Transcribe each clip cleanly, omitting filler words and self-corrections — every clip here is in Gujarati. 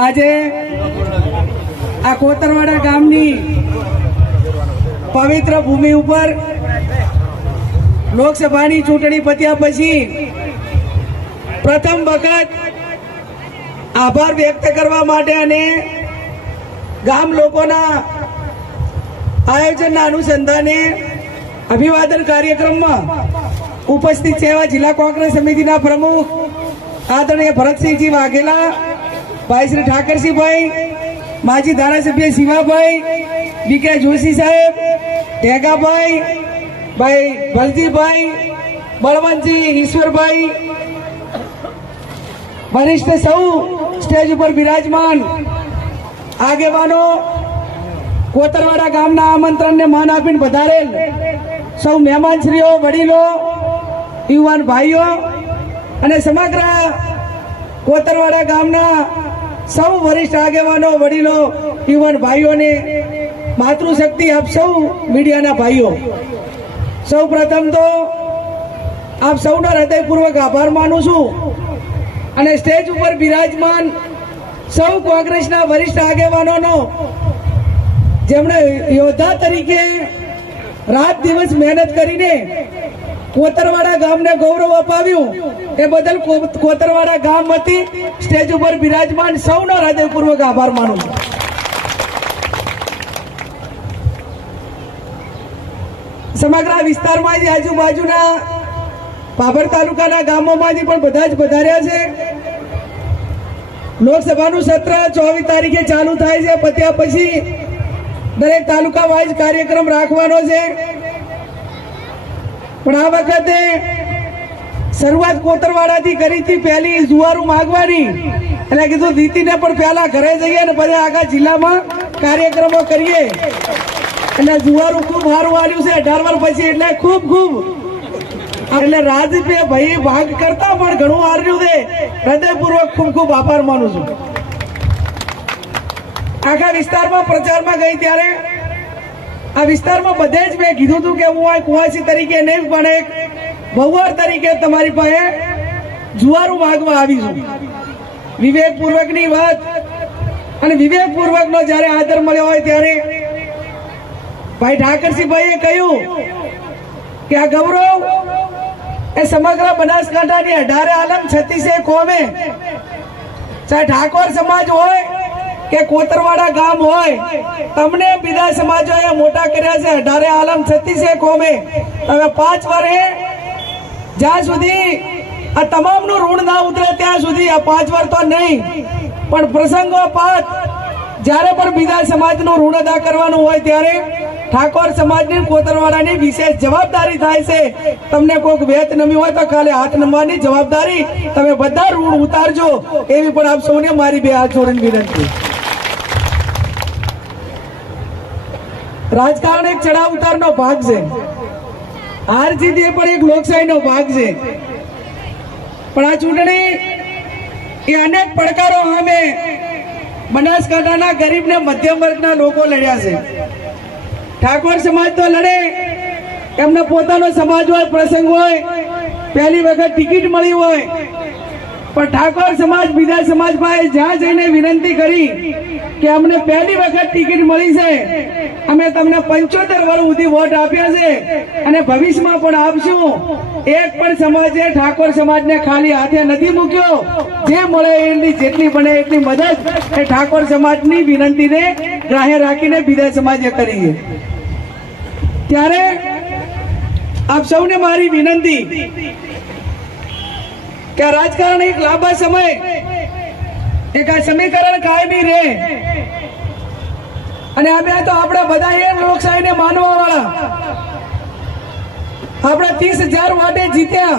આજે આ કોતરવાડા ગામની પવિત્ર ભૂમિ ઉપર લોકસભાની ચૂંટણી પત્યા પછી પ્રથમ વખત આભાર વ્યક્ત કરવા માટે અને ગામ લોકોના આયોજનના અનુસંધાને અભિવાદન કાર્યક્રમમાં ઉપસ્થિત છે એવા જિલ્લા કોંગ્રેસ સમિતિના પ્રમુખ આદરણીય ભરતસિંહજી વાઘેલા, ભાઈ શ્રી ઠાકરસિંહભાઈ, માજી ધારાસભ્ય શિવાભાઈ, બીકે જોશી સાહેબ, ઢેગાભાઈ, ભાઈ ભલજીભાઈ, બળવંતજી, ઈશ્વરભાઈ, વરિષ્ઠ સૌ સ્ટેજ ઉપર બિરાજમાન આગેવાનો, કોતરવાડા ગામના આમંત્રણને માન આપીને વધારેલ સૌ મહેમાનશ્રીઓ, વડીલો, યુવાન ભાઈઓ અને સમગ્ર કોતરવાડા ગામના સૌ વરિષ્ઠ આગેવાનો, વડીલો, યુવાન ભાઈઓને માતૃશક્તિ આપ સૌ મીડિયાના ભાઈઓ, સૌ પ્રથમ તો આપ સૌનો હૃદયપૂર્વક આભાર માનું છું અને સ્ટેજ ઉપર બિરાજમાન સૌ કોંગ્રેસના વરિષ્ઠ આગેવાનોનો જેમણે યોદ્ધા તરીકે રાત દિવસ મહેનત કરીને કોતરવાડા ગામને ગૌરવ અપાવ્યું એ બદલ કોતરવાડા ગામ વતી સ્ટેજ ઉપર બિરાજમાન સૌનો હૃદયપૂર્વક આભાર માનું છું. સમગ્ર વિસ્તારમાંથી આજુબાજુના ભાભર તાલુકાના ગામોમાંથી પણ બધા જ પધાર્યા છે. લોકસભાનું સત્ર 24 તારીખે ચાલુ થાય છે. પત્યા પછી દરેક તાલુકા વાઇઝ કાર્યક્રમ રાખવાનો છે. પણ આ વખતે શરૂઆત કોતરવાડાથી કરી હતી. પહેલી જુવારું માગવાની એટલે કીધું દીતીને પણ પહેલા ઘરે જઈએ ને પછી આખા જિલ્લામાં કાર્યક્રમો કરીએ. એટલે જુવારું ખૂબ સારું આવ્યું છે 18 વર્ષ પછી. એટલે ખૂબ એટલે રાજપે ભાઈ ભાગ કરતા પણ ઘણું હાર્યું છે. હૃદયપૂર્વક ખૂબ આભાર માનું છું. આખા વિસ્તારમાં પ્રચારમાં ગઈ ત્યારે આ વિસ્તારમાં બધે જ મેં કીધું હતું કે હું આ કુવાસી તરીકે નહીં પણ એક ભવર તરીકે તમારી પાસે જુવારું માગવા આવી છું. વિવેકપૂર્વકની વાત અને વિવેકપૂર્વકનો જ્યારે આદર મળ્યો હોય ત્યારે ભાઈ ઠાકરસિંહભાઈએ કહ્યું કે આ ગૌરવ એ સમગ્ર બનાસકાંઠાની 18 આલમ 36 કોમે, ચાહે ઠાકોર સમાજ હોય કે કોતરવાડા ગામ હોય, તમને બીજા સમાજોએ મોટા કર્યા છે. 18 આલમ 36 કોમે તમે 5 વર્ષે જ્યાં સુધી આ તમામનું ઋણ ના ઉતરે ત્યાં સુધી, આ 5 વર્ષ તો નહીં પણ પ્રસંગોપાત જ્યારે પણ બીજા સમાજનું ઋણ અદા કરવાનું હોય ત્યારે ઠાકોર સમાજની કોતરવાડાની વિશેષ જવાબદારી થાય છે. તમને કોઈક વેત નમી હોય તો કાલે હાથ નમવાની જવાબદારી તમે બધા ઋણ ઉતારજો એવી પણ આપ સૌને મારી બે હાથ જોડીને વિનંતી. રાજકારણ એક ચડાવ ઉતારનો ભાગ છે. હાર જીત એ પણ એક લોકશાહીનો ભાગ છે. પણ આ ચૂંટણી એ અનેક પડકારો સામે બનાસકાંઠાના ગરીબ ને મધ્યમ વર્ગના લોકો લડ્યા છે. ઠાકોર સમાજ તો લડે, એમને પોતાનો સમાજ હોય, પ્રસંગ હોય, પહેલી વખત ટિકિટ મળી હોય, પણ ઠાકોર સમાજ બીજા સમાજ પાસે જ્યાં જઈને વિનંતી કરી કે અમને પહેલી વખત ટિકિટ મળી છે, અમે તમને 75 વર્ષ સુધી વોટ આપ્યા છે અને ભવિષ્યમાં પણ આપશું. એક પણ સમાજે ઠાકોર સમાજને ખાલી હાથે નથી મૂક્યો. જે મળે એની જેટલી બને એટલી મદદ એ ઠાકોર સમાજની વિનંતીને ગ્રાહ્ય રાખીને બીજા સમાજે કરી છે. ત્યારે આપ સૌને મારી વિનંતી કે રાજકારણ એક લાંબા સમય એક આ સમીકરણ કાયમી રહે અને અમે તો આપણે બધા એ લોકશાહીને માનવા વાળા. આપણે 30,000 વોટે જીત્યા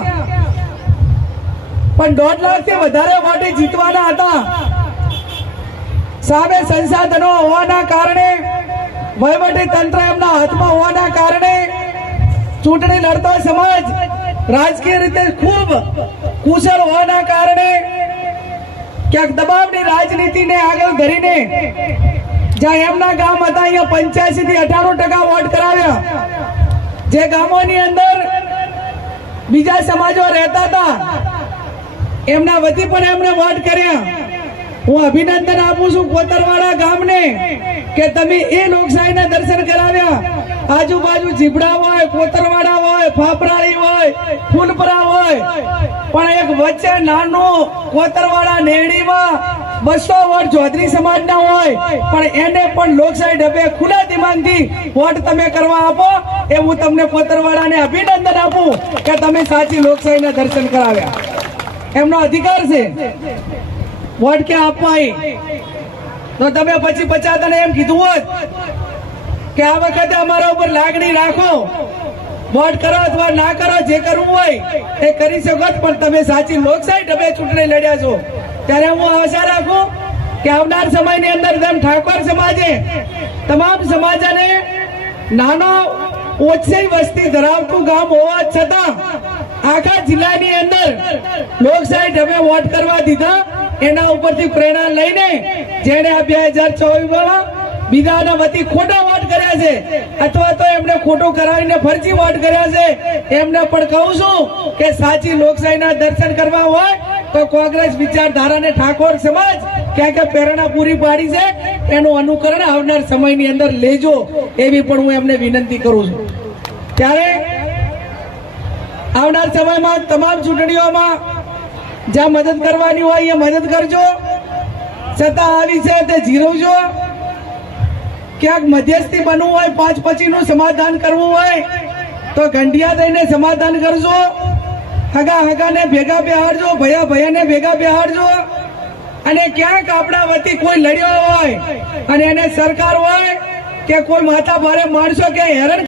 પણ 1.5 લાખથી વધારે વોટે જીતવાના હતા. સામે સંસાધનો હોવાના કારણે, વહીવટી તંત્ર એમના હાથમાં હોવાના કારણે ચૂંટણી લડતો સમાજ રાજકીય રીતે ખૂબ કુશળ હોવાના કારણે ક્યાંક દબાવની રાજનીતિને આગળ ધરીને જ્યાં એમના ગામ હતા અહીંયા 85 થી 98% વોટ કરાવ્યા. જે ગામોની અંદર બીજા સમાજો રહેતા હતા એમના વતી પણ એમણે વોટ કર્યા. હું અભિનંદન આપું છું કોતરવાડા ગામને કે તમે એ લોકશાહીના દર્શન કરાવ્યા. આજુબાજુ જીબડા હોય, કોતરવાડા હોય, ફાફરાળી હોય, ફૂલપરા હોય, પણ એક વચ્ચે નાનું કોતરવાડા નેરડીમાં 200 વોટ ચૌધરી સમાજના હોય, પણ એને પણ લોકશાહી ઢબે ખુલ્લા દિમાગથી વોટ તમે કરવા આપો એ હું તમને કોતરવાડાને અભિનંદન આપું કે તમે સાચી લોકશાહીના દર્શન કરાવ્યા. એમનો અધિકાર છે વોટ કે આપવા. તો તમે પછી 50 એમ કીધું હોત કે આ વખતે અમારા ઉપર લાગણી રાખો, વોટ કરો અથવા ના કરો, જે કરવું હોય એ કરી શકો, પણ તમે સાચી લોકશાહી ઢબે ચૂંટણી લડ્યા છો. ત્યારે હું આશા રાખું કે આવનાર સમયની અંદર જેમ ઠાકોર સમાજે તમામ સમાજને નાનો ઓછી વસ્તી ધરાવતું ગામ હોવા છતાં આખા જિલ્લાની અંદર લોકશાહી ઢબે વોટ કરવા દીધા, એના ઉપરથી પ્રેરણા લઈને જેને આ 2024માં બીજાના વતી ખોટા વોટ કર્યા છે અથવા તો એમને ખોટું કરાવીને ફરજી વોટ કર્યા છે, એમને પણ કહું છું કે સાચી લોકશાહીના દર્શન કરવા હોય તો કોંગ્રેસ વિચારધારાને ઠાકોર સમાજ ક્યાં કે પ્રેરણા પૂરી પાડી છે, એનું અનુકરણ આવનાર સમયની અંદર લેજો એવી પણ હું એમને વિનંતી કરું છું. ત્યારે આવનાર સમયમાં તમામ ચૂંટણીઓમાં જ્યાં મદદ કરવાની હોય એ મદદ કરજો, છતાં આવી છે તે જીરવજો. ક્યાંક મધ્યસ્થી બનવું હોય, 5-25નું સમાધાન કરવું હોય તો ગંઢિયા દઈને સમાધાન કરજો. હગાને ભેગા બેહાડજો, ભયાને ભેગા બેહાડજો. અને ક્યાંક આપણા વતી કોઈ લડ્યો હોય અને એને સરકાર હોય કે કોઈ માથા ભારે માણસો કે હેરાન